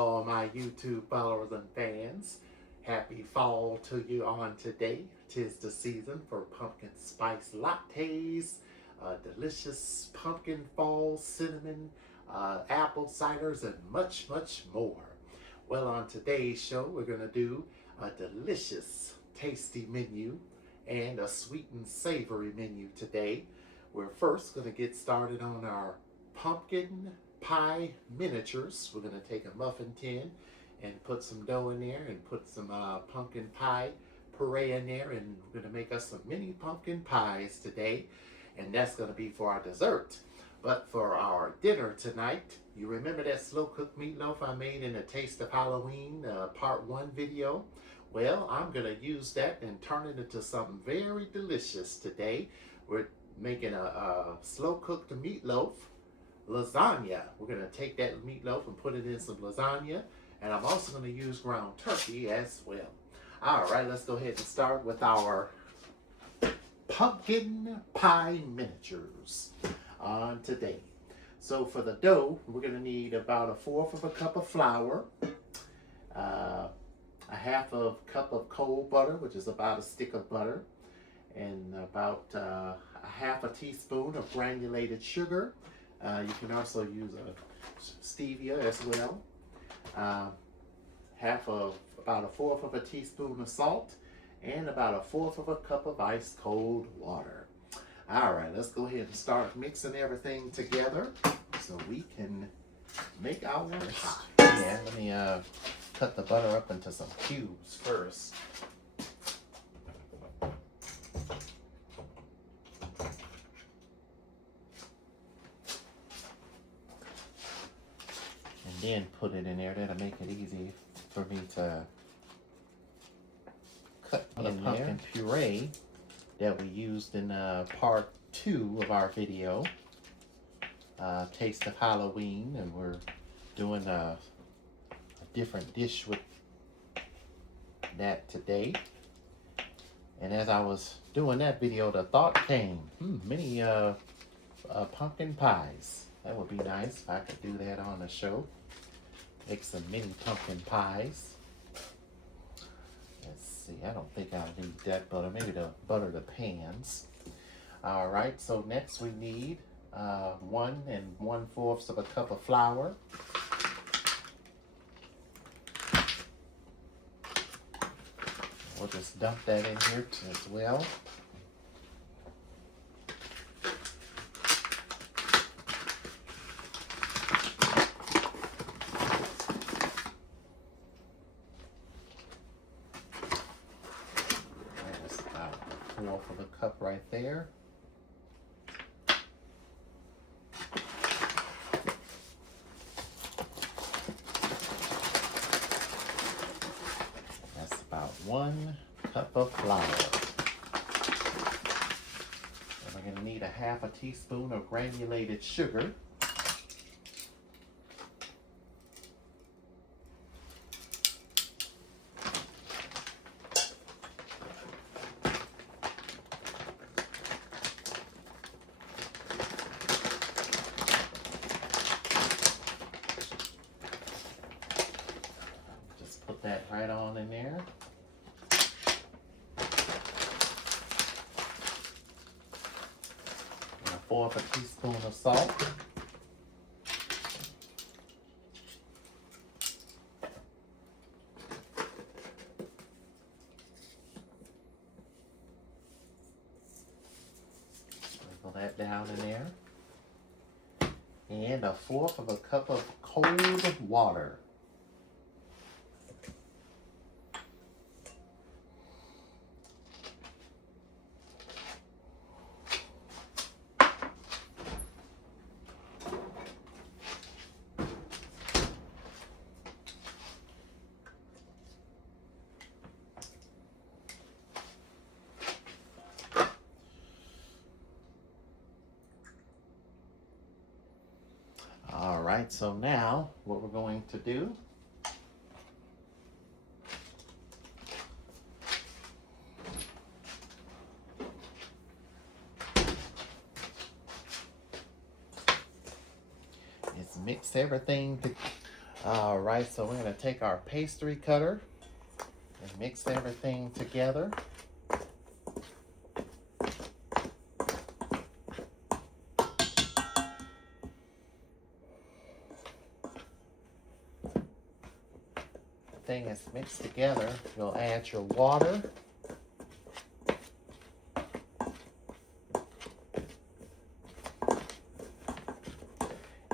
all my YouTube followers and fans. Happy fall to you on today. 'Tis the season for pumpkin spice lattes, delicious pumpkin fall cinnamon, apple ciders, and much, much more. Well, on today's show, we're going to do a delicious, tasty menu and a sweet and savory menu today. We're first going to get started on our pumpkin pie miniatures. We're going to take a muffin tin and put some dough in there and put some pumpkin pie puree in there, and we're going to make us some mini pumpkin pies today, and that's going to be for our dessert. But for our dinner tonight, you remember that slow cooked meatloaf I made in the Taste of Halloween part 1 video? Well, I'm going to use that and turn it into something very delicious today. We're making a slow cooked meatloaf lasagna. We're going to take that meatloaf and put it in some lasagna, and I'm also going to use ground turkey as well. All right, let's go ahead and start with our pumpkin pie miniatures on today. So for the dough, we're going to need about 1/4 of a cup of flour, a 1/2 cup of cold butter, which is about a stick of butter, and about a 1/2 teaspoon of granulated sugar. You can also use a stevia as well. About 1/4 of a teaspoon of salt, and about 1/4 of a cup of ice cold water. All right, let's go ahead and start mixing everything together so we can make our pie. Yeah, let me cut the butter up into some cubes first. And then put it in there. That'll make it easy for me to cut in the pumpkin puree that we used in part 2 of our video, Taste of Halloween, and we're doing a different dish with that today. And as I was doing that video, the thought came, mini pumpkin pies. That would be nice if I could do that on the show. Make some mini pumpkin pies. Let's see, I don't think I'll need that butter. Maybe to butter the pans. All right, so next we need 1 1/4 of a cup of flour. We'll just dump that in here as well. That's about 1/4 of a cup right there. That's about 1 cup of flour. And we're going to need a 1/2 teaspoon of granulated sugar. Just put that right on in there. And 1/4 teaspoon of salt. Sprinkle that down in there. And 1/4 of a cup of cold water. All right, so now what we're going to do is mix everything together. All right, so we're gonna take our pastry cutter and mix everything together. Thing is mixed together, you'll add your water.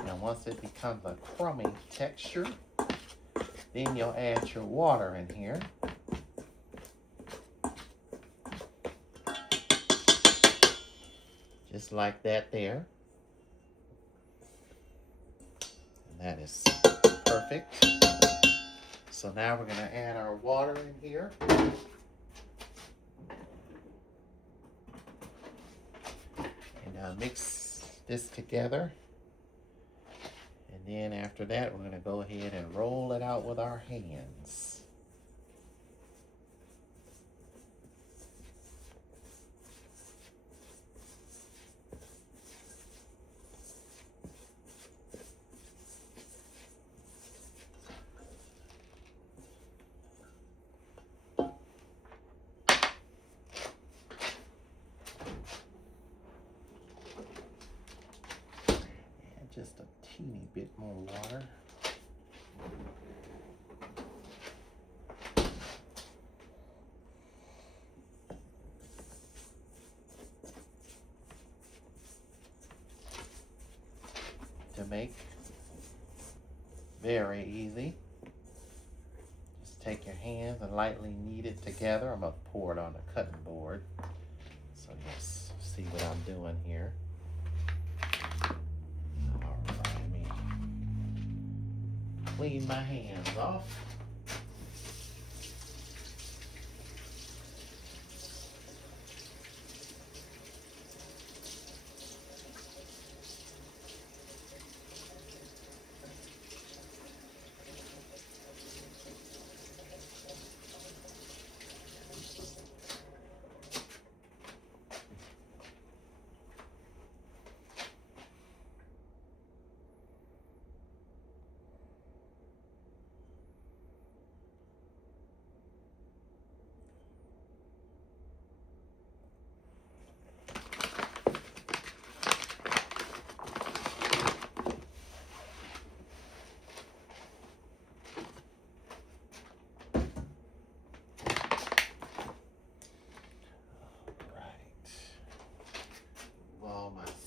And once it becomes a crummy texture, then you'll add your water in here. Just like that there. And that is perfect. So now we're going to add our water in here. And mix this together. And then after that, we're going to go ahead and roll it out with our hands. Just a teeny bit more water. To make very easy. Just take your hands and lightly knead it together. I'm gonna pour it on the cutting board so you'll see what I'm doing here. Clean my hands off.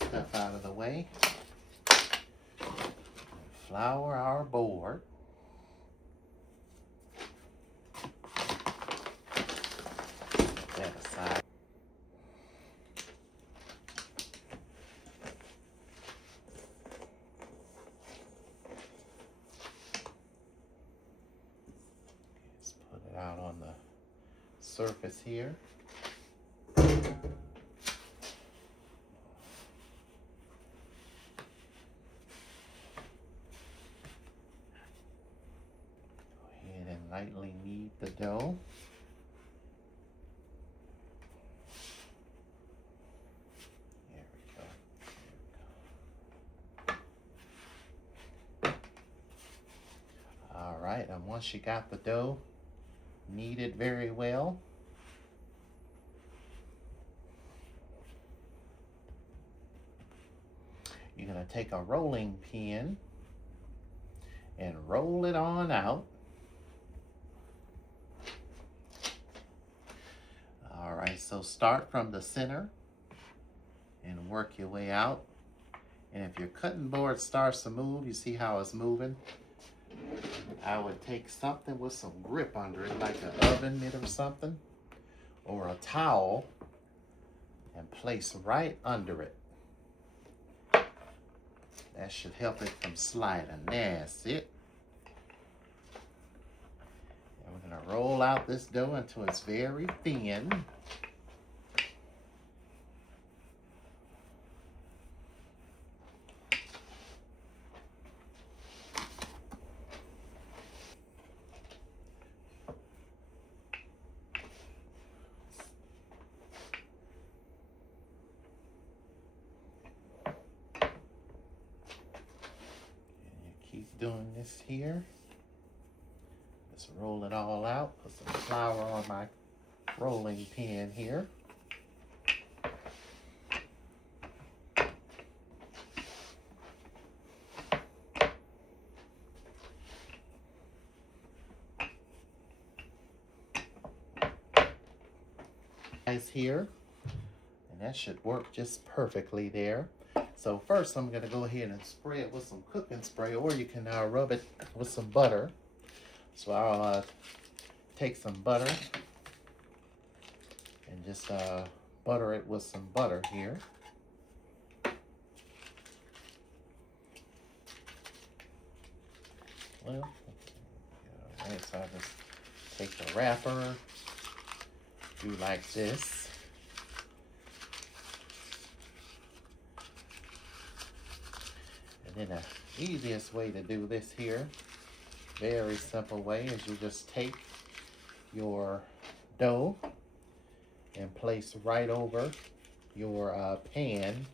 Stuff out of the way. Flour our board. Put that aside. Just put it out on the surface here. Lightly knead the dough. There we go. All right, and once you got the dough kneaded very well, you're going to take a rolling pin and roll it on out. All right, so start from the center and work your way out. And if your cutting board starts to move, you see how it's moving? I would take something with some grip under it, like an oven mitt or something, or a towel, and place right under it. That should help it from sliding. That's it. And we're going to roll out this dough until it's very thin. Doing this here. Just roll it all out. Put some flour on my rolling pin here. Here, and that should work just perfectly there. So first I'm going to go ahead and spray it with some cooking spray, or you can rub it with some butter. So I'll take some butter and just butter it with some butter here. Well, alright, so I just take the wrapper, do like this. And then the easiest way to do this here, very simple way, is you just take your dough and place right over your pan,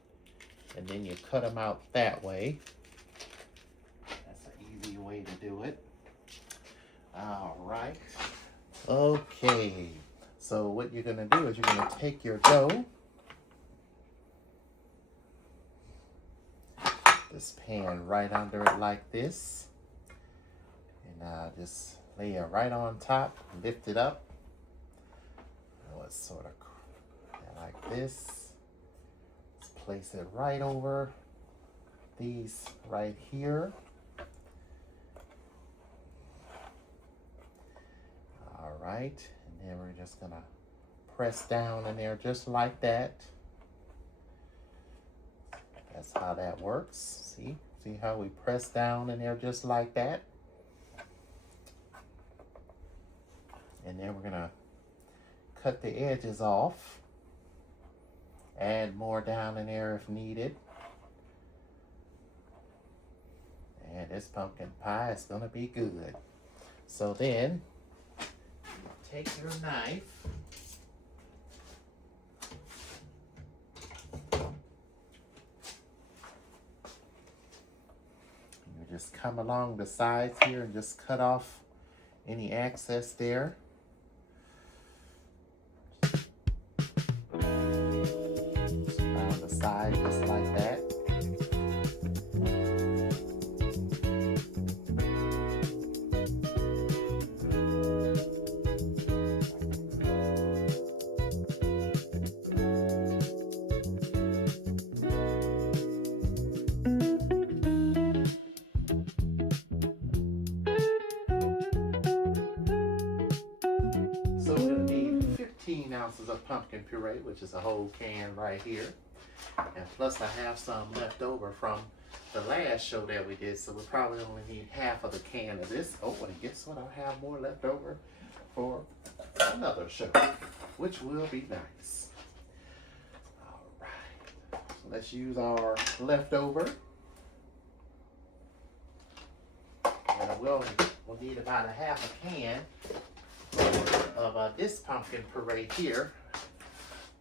and then you cut them out that way. That's an easy way to do it. All right. Okay. So what you're going to do is you're going to take your dough, this pan right under it like this, and just lay it right on top, lift it up. Let's sort of like this. Let's place it right over these right here. All right. And then we're just gonna press down in there just like that. That's how that works. See how we press down in there just like that? And then we're gonna cut the edges off. Add more down in there if needed. And this pumpkin pie is gonna be good. So then, take your knife, you just come along the sides here and just cut off any excess there. Around the side just like that. So we're going to need 15 ounces of pumpkin puree, which is a whole can right here. And plus I have some left over from the last show that we did, so we probably only need half of the can of this. Oh, and guess what? I'll have more left over for another show, which will be nice. All right, so let's use our leftover. And we'll need about a half a can of this pumpkin puree here.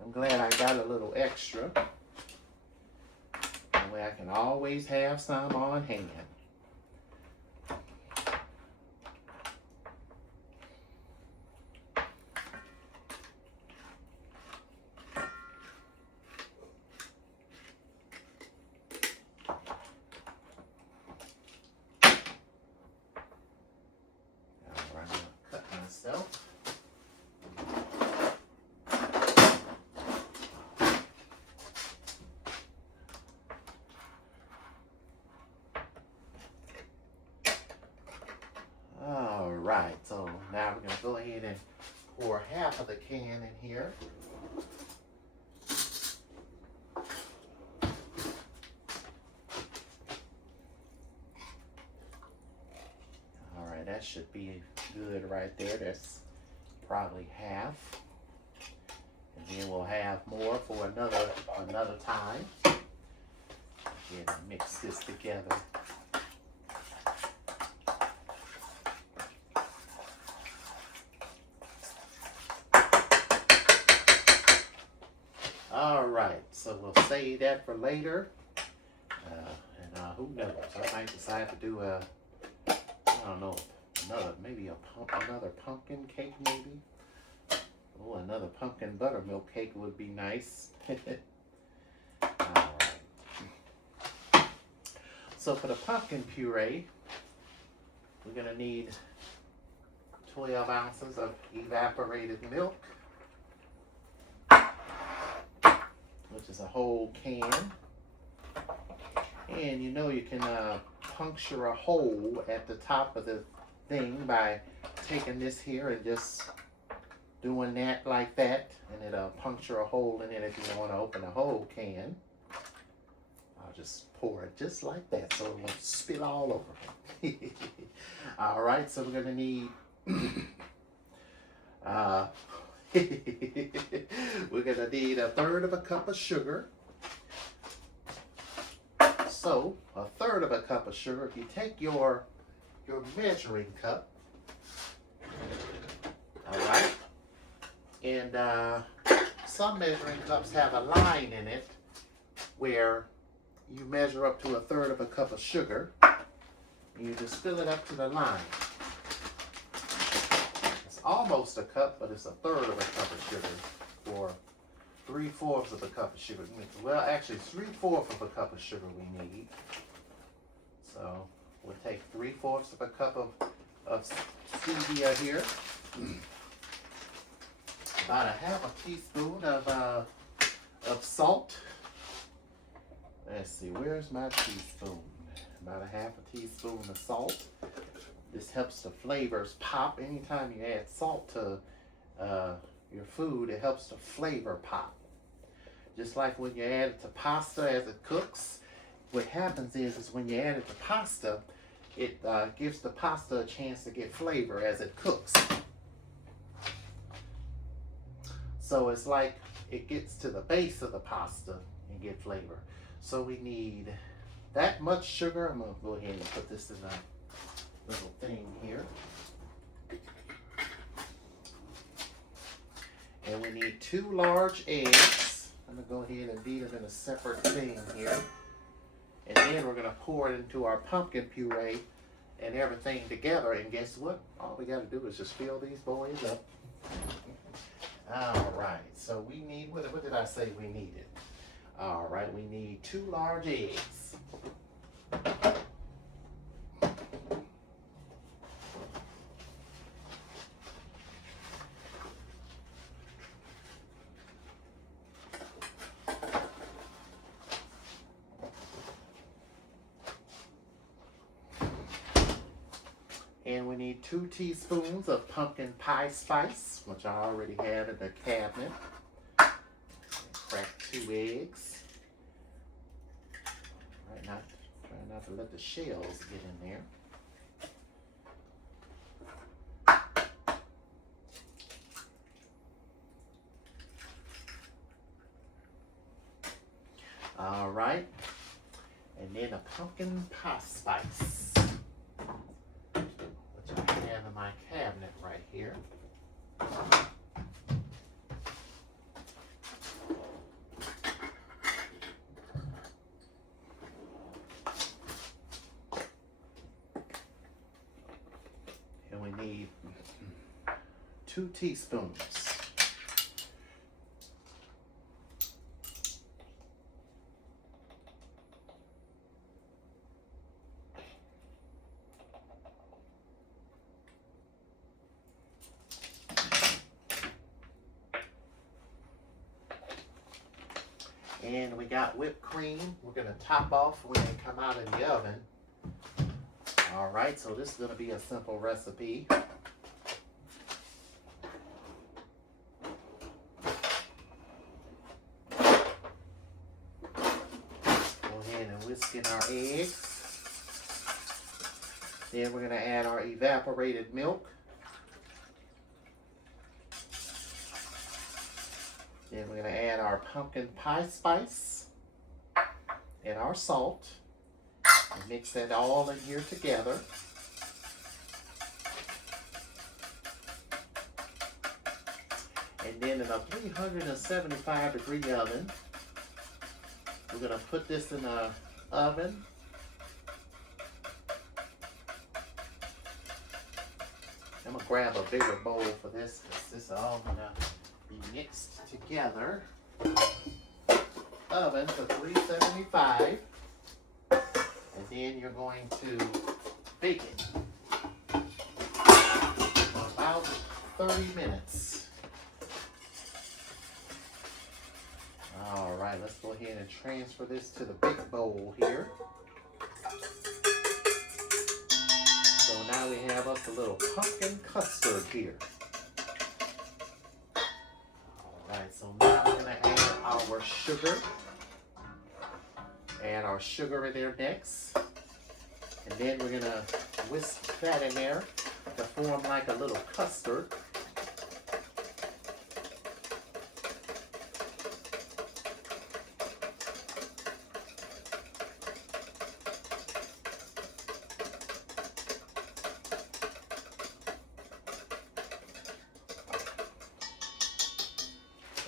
I'm glad I got a little extra. That way I can always have some on hand. All right, I'm gonna cut myself. Right, so now we're going to go ahead and pour half of the can in here. All right, that should be good right there. That's probably half. And then we'll have more for another time. Again, mix this together. All right, so we'll save that for later. And who knows? I might decide to do I don't know, another pumpkin cake maybe. Oh, another pumpkin buttermilk cake would be nice. Alright. So for the pumpkin puree, we're going to need 12 ounces of evaporated milk, which is a whole can. And you know you can puncture a hole at the top of the thing by taking this here and just doing that like that, and it'll puncture a hole in it if you want to open a whole can. I'll just pour it just like that so it won't spill all over me. All right, so we're going to need we're going to need 1/3 cup of sugar. So 1/3 cup of sugar, if you take your measuring cup, all right, and some measuring cups have a line in it where you measure up to 1/3 cup of sugar, and you just fill it up to the line. It's almost a cup, but it's 1/3 cup of sugar for 3/4 cup of sugar. Well, actually, it's 3/4 cup of sugar we need. So we'll take 3/4 cup of stevia here. About 1/2 teaspoon of salt. Let's see, where's my teaspoon? About 1/2 teaspoon of salt. This helps the flavors pop. Anytime you add salt to your food, it helps the flavor pop. Just like when you add it to pasta as it cooks, what happens is when you add it to pasta, it gives the pasta a chance to get flavor as it cooks. So it's like it gets to the base of the pasta and get flavor. So we need that much sugar. I'm going to go ahead and put this in a little thing here. And we need 2 large eggs. I'm going to go ahead and beat them in a separate thing here. And then we're going to pour it into our pumpkin puree and everything together. And guess what? All we got to do is just fill these boys up. All right. So we need, what did I say we needed? All right. We need 2 large eggs. And we need 2 teaspoons of pumpkin pie spice, which I already have in the cabinet. Crack 2 eggs. All right, try not to let the shells get in there. All right, and then a pumpkin pie spice, which I have in my cabinet right here. And we need 2 teaspoons. And we got whipped cream. We're going to top off when they come out of the oven. All right, so this is going to be a simple recipe. Go ahead and whisk in our eggs. Then we're going to add our evaporated milk. Then we're going to add our pumpkin pie spice and our salt. And mix that all in here together. And then in a 375-degree oven, we're going to put this in the oven I'm gonna grab a bigger bowl for this because this is all gonna be mixed together. Oven for 375, and then you're going to bake it for about 30 minutes. All right, let's go ahead and transfer this to the big bowl here. So now we have us a little pumpkin custard here. All right, so now we're gonna add our sugar. Add our sugar in there next. And then we're gonna whisk that in there to form like a little custard.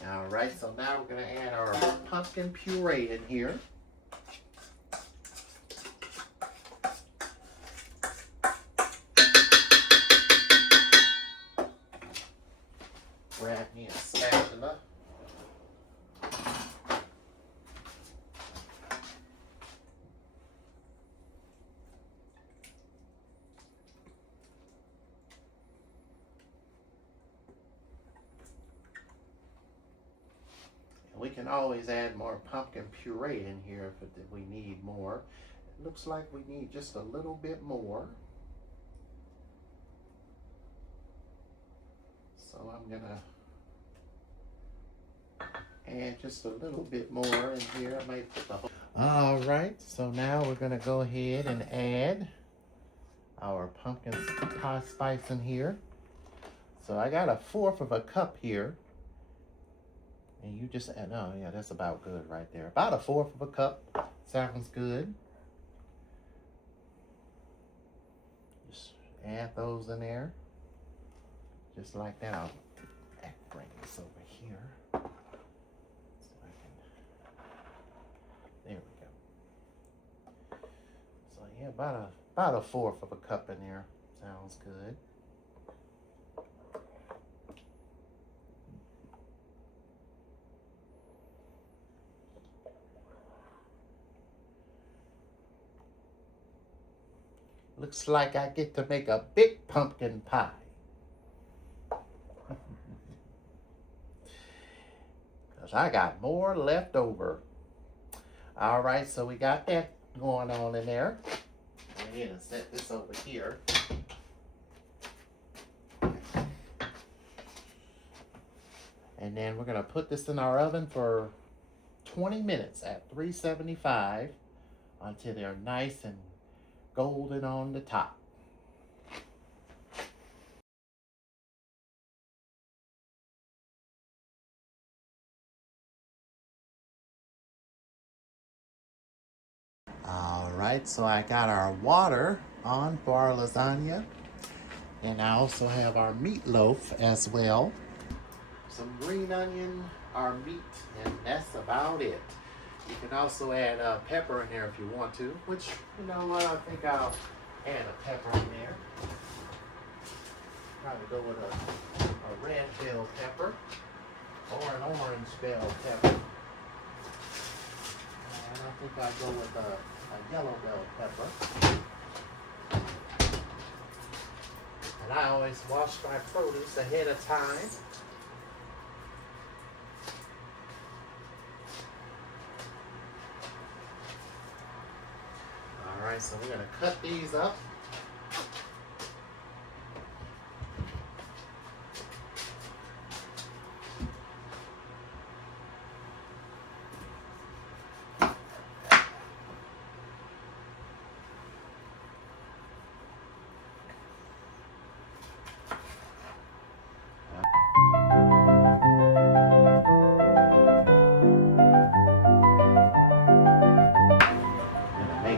All right, so now we're gonna add our pumpkin puree in here. Grab me a spatula. We can always add more pumpkin puree in here if we need more. It looks like we need just a little bit more. So I'm gonna add just a little bit more in here. I might put the whole... All right, so now we're gonna go ahead and add our pumpkin pie spice in here. So I got 1/4 of a cup here. And you just add, oh yeah, that's about good right there. About 1/4 of a cup, sounds good. Just add those in there, just like that. I'll bring this over here. So I can, there we go. So yeah, about 1/4 of a cup in there, sounds good. Looks like I get to make a big pumpkin pie. Because I got more left over. All right, so we got that going on in there. Go ahead and set this over here. And then we're going to put this in our oven for 20 minutes at 375 until they're nice and golden on the top. All right, so I got our water on for our lasagna, and I also have our meatloaf as well. Some green onion, our meat, and that's about it. You can also add pepper in there if you want to, which, you know what, I think I'll add a pepper in there. Probably go with a red bell pepper or an orange bell pepper. And I think I'll go with a yellow bell pepper. And I always wash my produce ahead of time. Alright, so we're going to cut these up.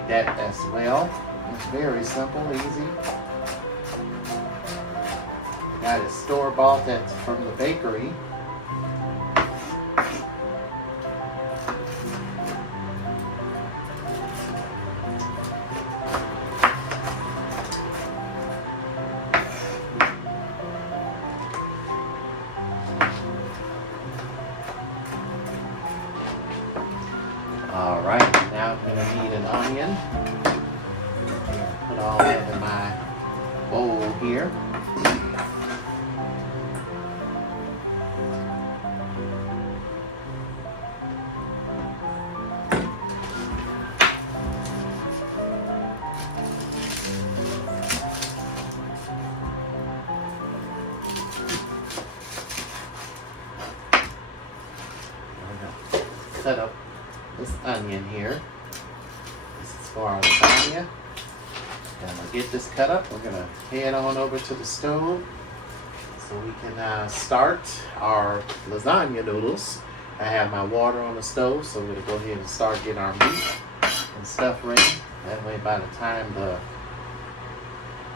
That as well. It's very simple, easy. Got it store-bought, that's from the bakery. onion. Put all that in my bowl here. Cut up this onion here. This is for our lasagna. And we'll get this cut up. We're gonna head on over to the stove so we can start our lasagna noodles. I have my water on the stove, so we're gonna go ahead and start getting our meat and stuff ready. That way by the time the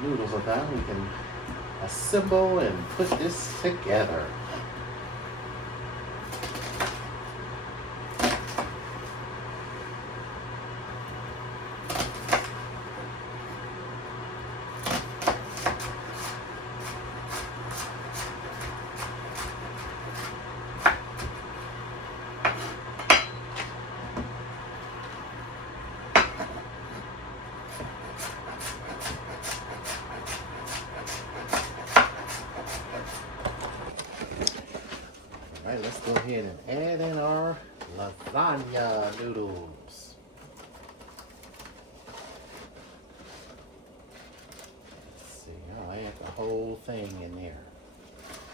noodles are done, we can assemble and put this together. All right, let's go ahead and add in our lasagna noodles. Let's see, I'll add the whole thing in there.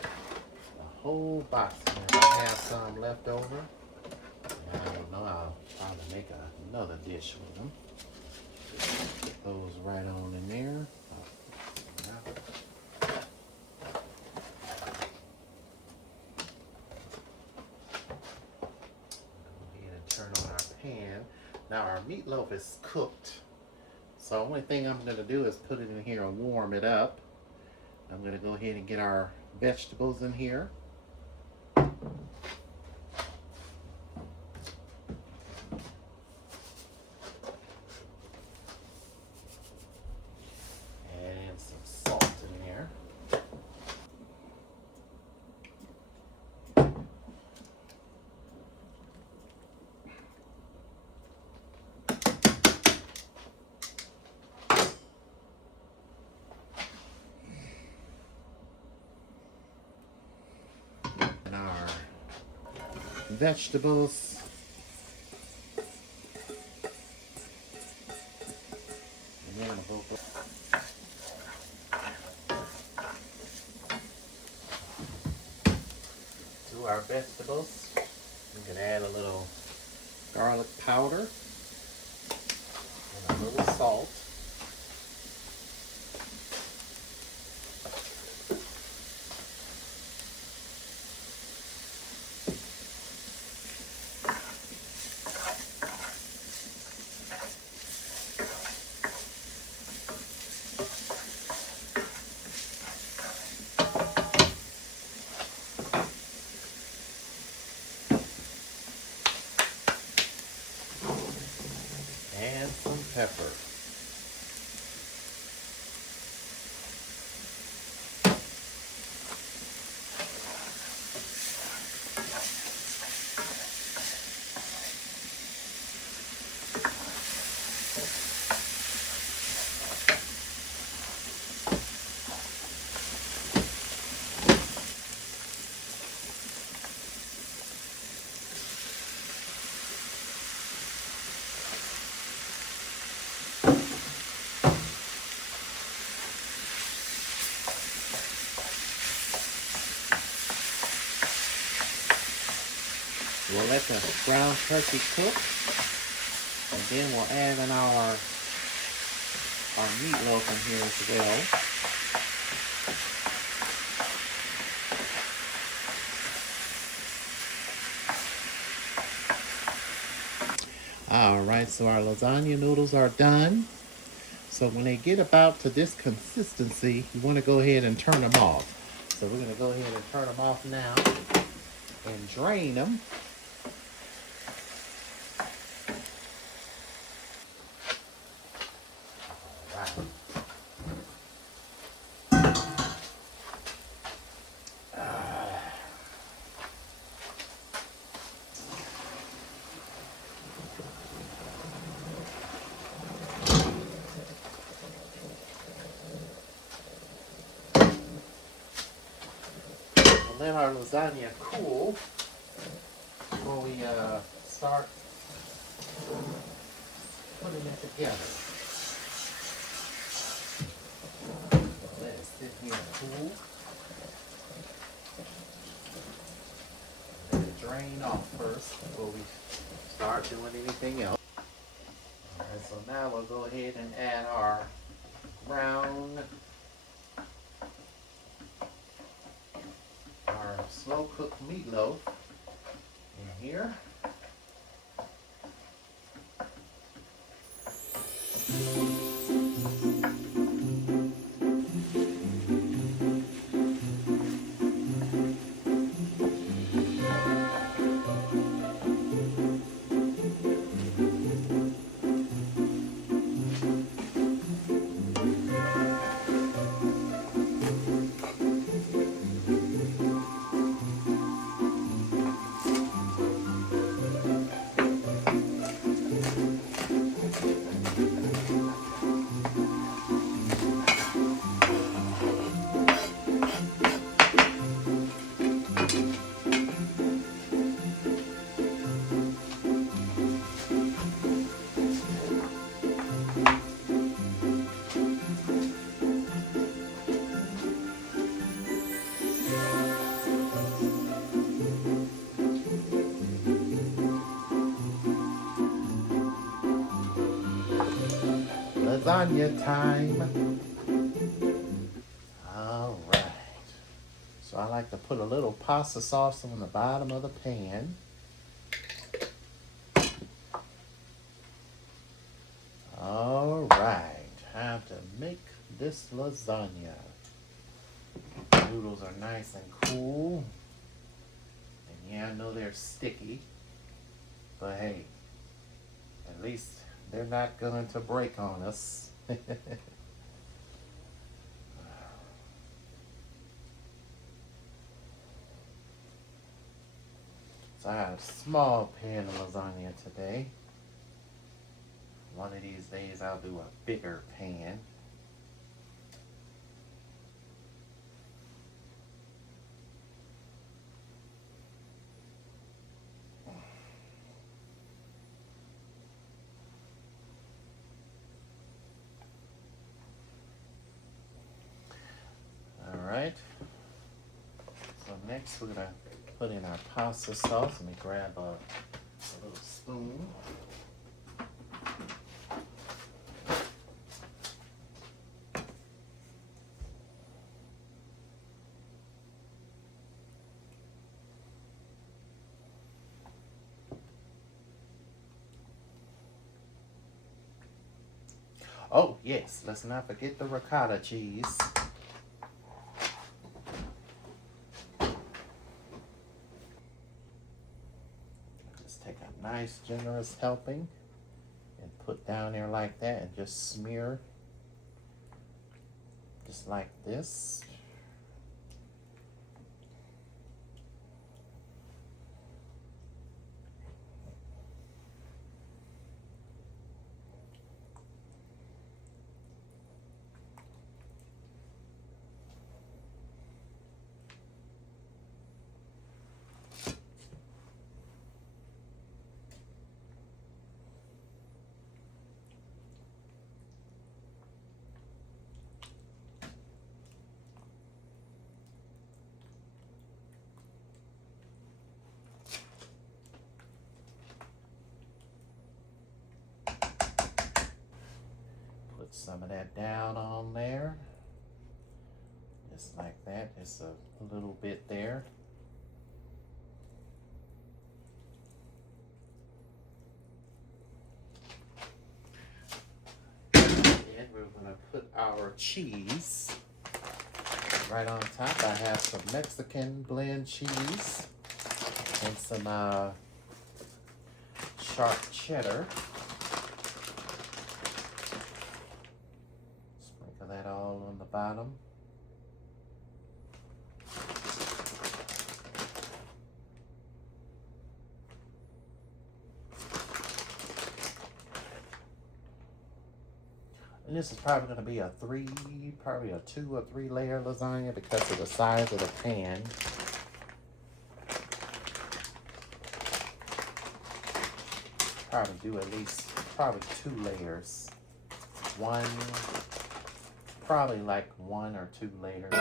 The whole box in there. I have some left over. I don't know, I'll probably make another dish with them. Put those right on in there. Pan. Now our meatloaf is cooked, so the only thing I'm going to do is put it in here and warm it up. I'm going to go ahead and get our vegetables in here. And some salt in there. Vegetables. And then we'll go to our vegetables. We can add a little garlic powder and a little salt. And some pepper. We'll let the ground turkey cook, and then we'll add in our meatloaf in here as well. All right, so our lasagna noodles are done. So when they get about to this consistency, you want to go ahead and turn them off. So we're going to go ahead and turn them off now and drain them. let our lasagna cool before we start putting it together. Let it sit here and cool. Let it drain off first before we start doing anything else. Alright, so now we'll go ahead and add our slow cooked meatloaf in here. Lasagna time. All right. So I like to put a little pasta sauce on the bottom of the pan. All right. Time to make this lasagna. Noodles are nice and cool. And yeah, I know they're sticky. But hey, at least they're not going to break on us. So I have a small pan of lasagna today. One of these days I'll do a bigger pan. Alright. So next we're going to put in our pasta sauce. Let me grab a little spoon. Oh, yes, let's not forget the ricotta cheese. Just take a nice, generous helping and put down there like that and just smear just like this. Put some of that down on there. Just like that. Just a little bit there. And we're going to put our cheese right on top. I have some Mexican blend cheese and some sharp cheddar. Sprinkle that all on the bottom. And this is probably going to be probably a 2 or 3 layer lasagna because of the size of the pan. Probably do at least, probably 2 layers. One, probably like 1 or 2 layers.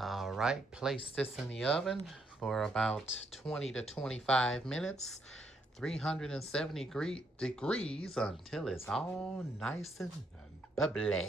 All right, place this in the oven for about 20 to 25 minutes, 370 degrees until it's all nice and bubbly.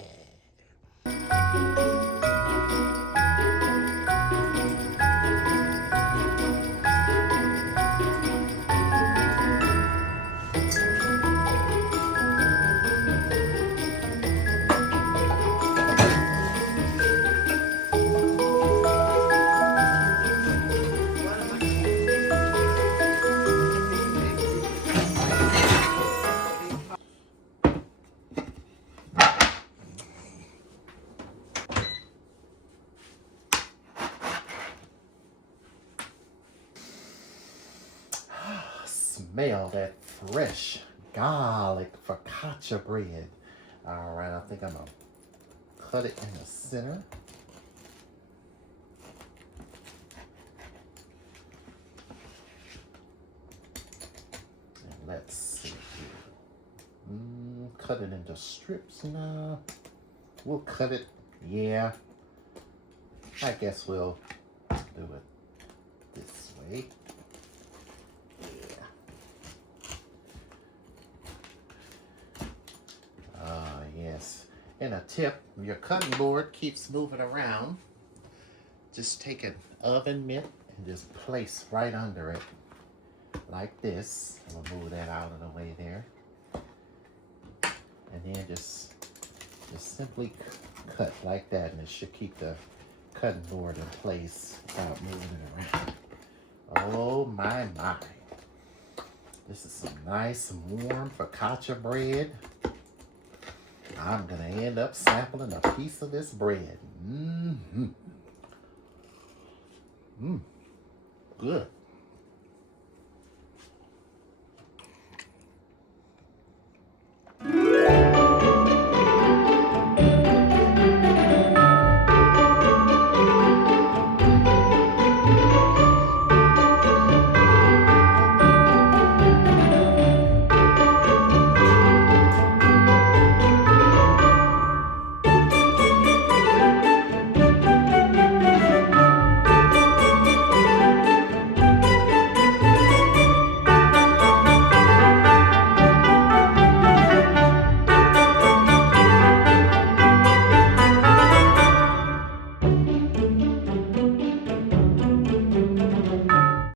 Smell that fresh garlic focaccia bread. All right, I think I'm gonna cut it in the center. And let's see here. Cut it into strips. No, we'll cut it. Yeah, I guess we'll do it this way. Yes. And a tip, your cutting board keeps moving around. Just take an oven mitt and just place right under it like this. We'll move that out of the way there. And then just simply cut like that, and it should keep the cutting board in place without moving it around. Oh my. This is some nice warm focaccia bread. I'm gonna end up sampling a piece of this bread. Good.